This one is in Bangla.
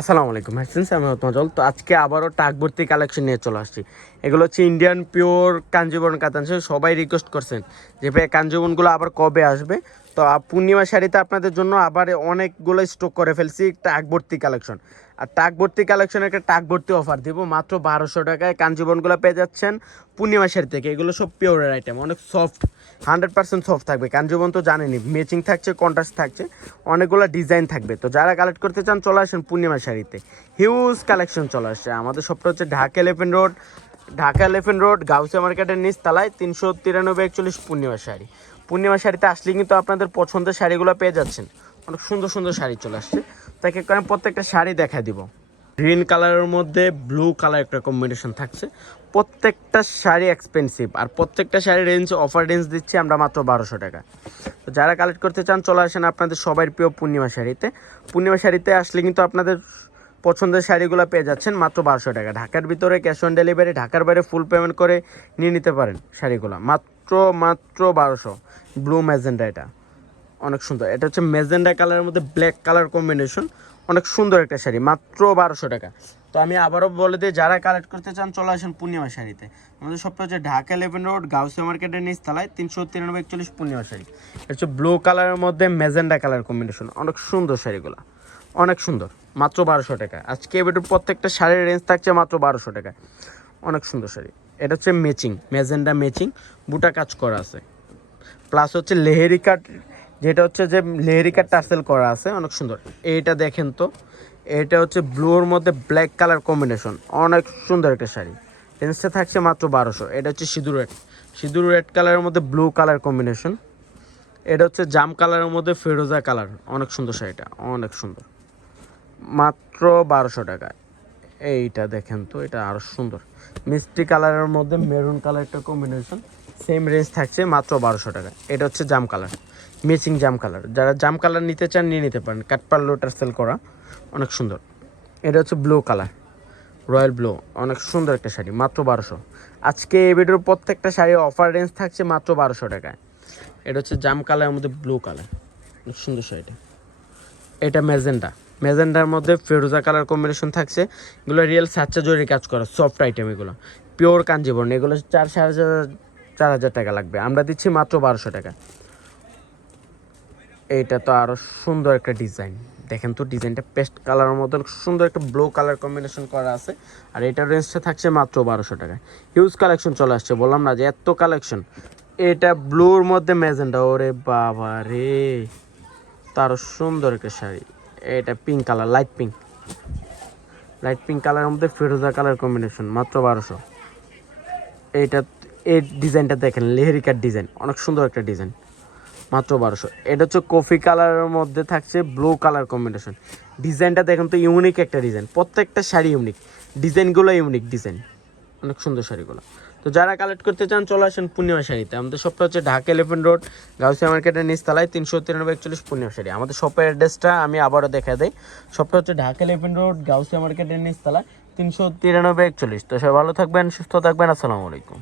আসসালামু আলাইকুম হাসিন আমি মজল। তো আজকে আবারও টাক ভর্তি কালেকশন নিয়ে চলে আসছি। এগুলো হচ্ছে ইন্ডিয়ান পিওর কাঞ্জিবরম কাতান। সবাই রিকোয়েস্ট করছেন যে ভাই কাঞ্জিবরমগুলো আবার কবে আসবে। তো পূর্ণিমা শাড়িতে আপনাদের জন্য আবার অনেকগুলো স্টক করে ফেলছি টাক ভর্তি কালেকশন। আর টাক ভর্তি কালেকশনে একটা টাক ভর্তি অফার দিব, মাত্র 1200 টাকায় কাঞ্জিবরমগুলো পেয়ে যাচ্ছেন পূর্ণিমা শাড়ি থেকে। এগুলো সব পিওরের আইটেম, অনেক সফট, 100% সফট থাকবে। কাঞ্জিবরম তো জানেনি, ম্যাচিং থাকছে, কন্ট্রাস্ট থাকছে, অনেকগুলো ডিজাইন থাকবে। তো যারা কালেক্ট করতে চান চলে আসেন পূর্ণিমা শাড়িতে। হিউজ কালেকশন চলে আসছে। আমাদের সবটা হচ্ছে ঢাকা এলিফেন্ট রোড গাউসিয়া মার্কেটের নিচ তালায় 393-41 পূর্ণিমা শাড়ি। পূর্ণিমা শাড়িতে আসলে কিন্তু আপনাদের পছন্দের শাড়িগুলো পেয়ে যাচ্ছেন। অনেক সুন্দর সুন্দর শাড়ি চলে আসছে, তাকে কারণ প্রত্যেকটা শাড়ি দেখা দিব। গ্রিন কালারের মধ্যে ব্লু কালার একটা কম্বিনেশন থাকছে। প্রত্যেকটা শাড়ি এক্সপেন্সিভ, আর প্রত্যেকটা শাড়ি রেঞ্জ অফার রেঞ্জ দিচ্ছি আমরা মাত্র 1200 টাকা। তো যারা কালেক্ট করতে চান চলে আসেন আপনাদের সবার প্রিয় পূর্ণিমা শাড়িতে। পূর্ণিমা শাড়িতে আসলে কিন্তু আপনাদের পছন্দের শাড়িগুলো পেয়ে যাচ্ছেন মাত্র 1200 টাকা। ঢাকার ভিতরে ক্যাশ অন ডেলিভারি, ঢাকার বাইরে ফুল পেমেন্ট করে নিয়ে নিতে পারেন শাড়িগুলো মাত্র 1200। ব্লু ম্যাজেন্ডা, এটা অনেক সুন্দর। এটা হচ্ছে ম্যাজেন্ডা কালারের মধ্যে ব্ল্যাক কালার কম্বিনেশন, অনেক সুন্দর একটা শাড়ি, মাত্র 1200 টাকা। তো আমি আবারও বলে দিই, যারা কালেক্ট করতে চান চলে আসেন পূর্ণিমা শাড়িতে। আমাদের সবটা হচ্ছে ঢাকা এলিফেন্ট রোড গাউসিয়া মার্কেটের নিচ তলায় 393-41 পূর্ণিমা শাড়ি। এটা হচ্ছে ব্লু কালারের মধ্যে ম্যাজেন্ডা কালার কম্বিনেশন, অনেক সুন্দর শাড়িগুলো, অনেক সুন্দর, মাত্র 1200 টাকা। আজকে এবার প্রত্যেকটা শাড়ির রেঞ্জ থাকছে মাত্র 1200 টাকা। অনেক সুন্দর শাড়ি। এটা হচ্ছে ম্যাচিং, ম্যাজেন্ডা ম্যাচিং, বুটা কাজ করা আছে, প্লাস হচ্ছে লেহেরি কাট, যেটা হচ্ছে যে লেহেরি কাট টার্সেল করা আছে, অনেক সুন্দর। এইটা দেখেন তো, এটা হচ্ছে ব্লুর মধ্যে ব্ল্যাক কালার কম্বিনেশন, অনেক সুন্দর একটা শাড়ি। রেঞ্জটা থাকছে মাত্র 1200। এটা হচ্ছে সিঁদুর রেড কালারের মধ্যে ব্লু কালার কম্বিনেশন। এটা হচ্ছে জাম কালারের মধ্যে ফেরোজা কালার, অনেক সুন্দর শাড়িটা, অনেক সুন্দর, মাত্র 1200 টাকা। এইটা দেখেন তো, এটা আরও সুন্দর, মিষ্টি কালারের মধ্যে মেরুন কালার একটা কম্বিনেশন, সেম রেঞ্জ থাকছে মাত্র 1200 টাকা। এটা হচ্ছে জাম কালার, ম্যাচিং জাম কালার। যারা জাম কালার নিতে চান নিয়ে নিতে পারেন, কাঠপাল্লো টার্সেল করা, অনেক সুন্দর। এটা হচ্ছে ব্লু কালার, রয়্যাল ব্লু, অনেক সুন্দর একটা শাড়ি, মাত্র 1200। আজকে এই ভিডিওর প্রত্যেকটা শাড়ি অফার রেঞ্জ থাকছে মাত্র 1200 টাকায়। এটা হচ্ছে জাম কালারের মধ্যে ব্লু কালার, অনেক সুন্দর শাড়িটা। এটা ম্যাজেন্ডার মধ্যে ফেরোজা কালার কম্বিনেশন থাকছে। এগুলো রিয়েল সাচ্চা জরি কাজ করা সফট আইটেম, এগুলো পিওর কাঞ্জিবরম। এগুলো 4,500-4,000 টাকা লাগবে, আমরা দিচ্ছি মাত্র 1200 টাকা। এইটা তো আরও সুন্দর একটা ডিজাইন, দেখেন তো ডিজাইনটা পেস্ট কালারের মতো সুন্দর একটা ব্লু কালার কম্বিনেশন করা আছে। আর এটার রেঞ্জটা থাকছে মাত্র 1200 টাকা। হিউজ কালেকশন চলে আসছে, বললাম না যে এত কালেকশন। এটা ব্লুর মধ্যে ম্যাজেন্ডা, ওরে বাবা রে, তারও সুন্দর একটা শাড়ি। এটা পিঙ্ক কালার, লাইট পিঙ্ক কালারের মধ্যে ফিরোজা কালার কম্বিনেশন, মাত্র 1200। এইটা, এই ডিজাইনটা দেখেন, লেহেরিকার ডিজাইন, অনেক সুন্দর একটা ডিজাইন, মাত্র 1200। এটা হচ্ছে কফি কালারের মধ্যে থাকছে ব্লু কালার কম্বিনেশন। ডিজাইনটা দেখেন তো, ইউনিক একটা ডিজাইন, প্রত্যেকটা শাড়ি ইউনিক, ডিজাইনগুলো ইউনিক ডিজাইন, অনেক সুন্দর শাড়িগুলো। তো যারা কালেক্ট করতে চান চলে আসেন পূর্ণিমা শাড়িতে। আমাদের শপটা হচ্ছে ঢাকা এলিফেন্ট রোড গাউসিয়া মার্কেটের নিচতলায় 393-41 পূর্ণিমা শাড়ি। আমাদের শপের অ্যাড্রেসটা আমি আবারও দেখা দেই। শপটা হচ্ছে ঢাকা এলিফেন্ট রোড গাউসিয়া মার্কেটের নিচতলায় 393-41। তো সবাই ভালো থাকবেন, সুস্থ থাকবেন, আসসালামু আলাইকুম।